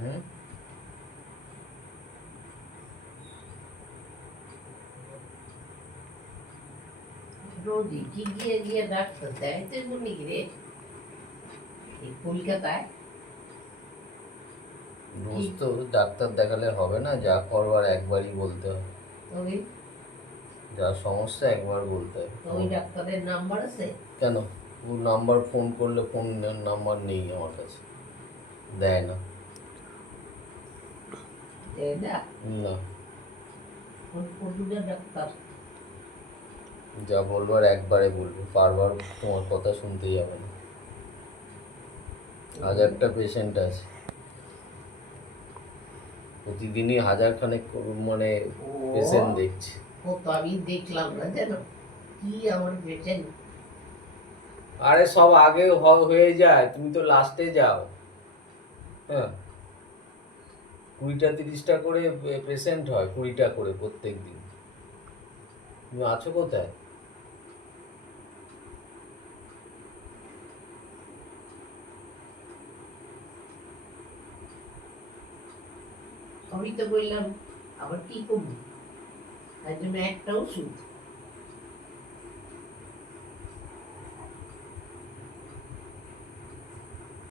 হুম, রোজই কি গিয়ে গিয়ে ডাক্তার দেয় তো বলি রে এই কলকাতায় কি রোজ তো ডাক্তার দেখালে হবে না, যা করবার একবারই বলতে হয়। ওই যা সমস্যা একবার বলতে হয়। ওই ডাক্তারের নাম্বার আছে? কেন? ও নাম্বার ফোন করলে ফোন নাম্বার নেই আমার কাছে, দেয় না। না, না, পশুদের ডাক্তার। যা বলবার একবারে বলবো, বারবার তোমার কথা শুনতে যাবে না। হাজারটা পেশেন্ট আছে, প্রতিদিনই হাজার খানেক মানে ও পেশেন্ট দেখছি। ও তো আমি দেখলাম না যেন কি আমার পেশেন্ট। আরে সব আগে হয়ে যায়, তুমি তো লাস্টে যাও। হ্যাঁ, 20টা 30টা করে পেশেন্ট হয়, 20টা করে প্রত্যেক দিন। তুমি আছো কোথায়? আমি তো বললাম আবার কি করবো, তার জন্য একটা ওষুধ